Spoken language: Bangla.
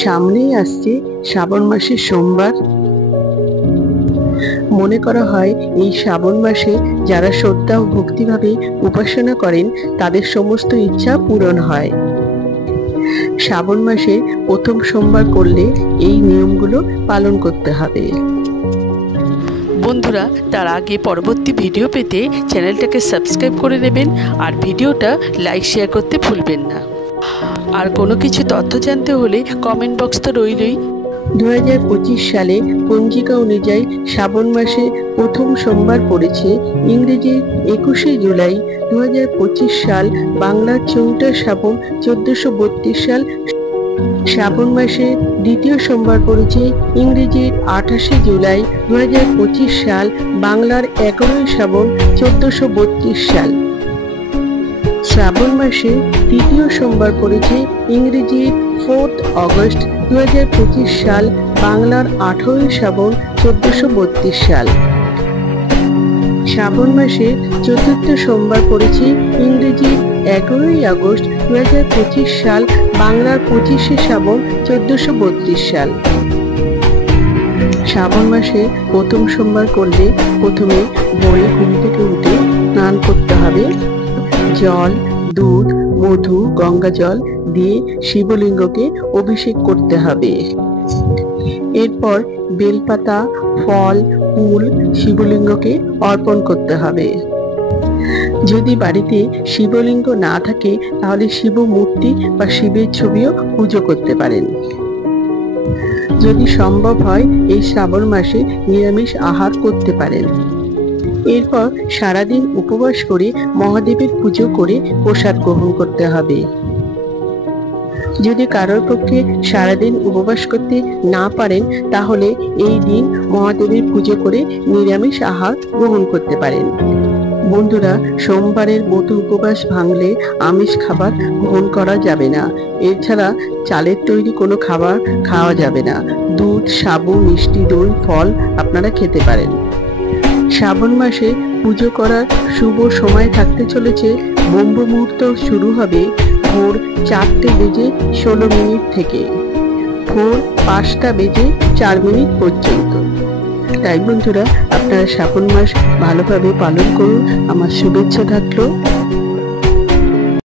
সামনেই আসছে শ্রাবণ মাসের সোমবার। মনে করা হয় এই শ্রাবণ মাসে যারা শ্রদ্ধা ও ভক্তিভাবে উপাসনা করেন তাদের সমস্ত ইচ্ছা পূরণ হয়। শ্রাবণ মাসে প্রথম সোমবার করলে এই নিয়মগুলো পালন করতে হবে। বন্ধুরা, তার আগে পরবর্তী ভিডিও পেতে চ্যানেলটাকে সাবস্ক্রাইব করে নেবেন আর ভিডিওটা লাইক শেয়ার করতে ভুলবেন না। আর কোনো কিছু তথ্য জানতে হলে কমেন্ট বক্স তো রইলই। 2025 সালে পঞ্জিকা অনুযায়ী শ্রাবণ মাসে প্রথম সোমবার পড়েছে ইংরেজি 21শে জুলাই 2025 সাল, বাংলার 4টা শ্রাবণ 1432 সাল। শ্রাবণ মাসে দ্বিতীয় সোমবার পড়েছে ইংরেজি 28শে জুলাই 2025 সাল, বাংলার 11ই শ্রাবণ 1432 সাল। শ্রাবণ মাসে তৃতীয় সোমবার পড়েছে ইংরেজি 4 অগস্ট 2025 সাল, বাংলার 18ই শ্রাবণ 1432 সাল। শ্রাবণ মাসে চতুর্থ সোমবার পড়েছে ইংরেজি 11ই আগস্ট 2025 সাল, বাংলার 25শে শ্রাবণ 1432 সাল। শ্রাবণ মাসে প্রথম সোমবার করলে প্রথমে ভোরে ঘুম থেকে উঠে স্নান করতে হবে। জল, দুধ, মধু, গঙ্গা জল দিয়ে শিবলিঙ্গকে অভিষেক করতে হবে। এরপর বেলপাতা, ফল, ফুল শিবলিঙ্গকে অর্পণ করতে হবে। যদি বাড়িতে শিবলিঙ্গ না থাকে তাহলে শিব মূর্তি বা শিবের ছবিও পুজো করতে পারেন। যদি সম্ভব হয় এই শ্রাবণ মাসে নিরামিষ আহার করতে পারেন। এরপর সারাদিন উপবাস করে মহাদেবের পুজো করে প্রসাদ গ্রহণ করতে হবে। যদি কারোর পক্ষে সারাদিন উপবাস করতে না পারেন তাহলে এই দিন মহাদেবের পুজো করে নিরামিষ আহার গ্রহণ করতে পারেন। বন্ধুরা, সোমবারের ব্রত উপবাস ভাঙলে আমিষ খাবার গ্রহণ করা যাবে না। এছাড়া চালের তৈরি কোনো খাবার খাওয়া যাবে না। দুধ, সাবু, মিষ্টি, দই, ফল আপনারা খেতে পারেন। শ্রাবণ মাসে পুজো করার শুভ সময় থাকতে চলেছে। ব্রহ্ম মুহূর্ত শুরু হবে ভোর 4:16 থেকে ভোর 5:04 পর্যন্ত। তাই বন্ধুরা, আপনারা শ্রাবণ মাস ভালোভাবে পালন করুন। আমার শুভেচ্ছা থাকলো।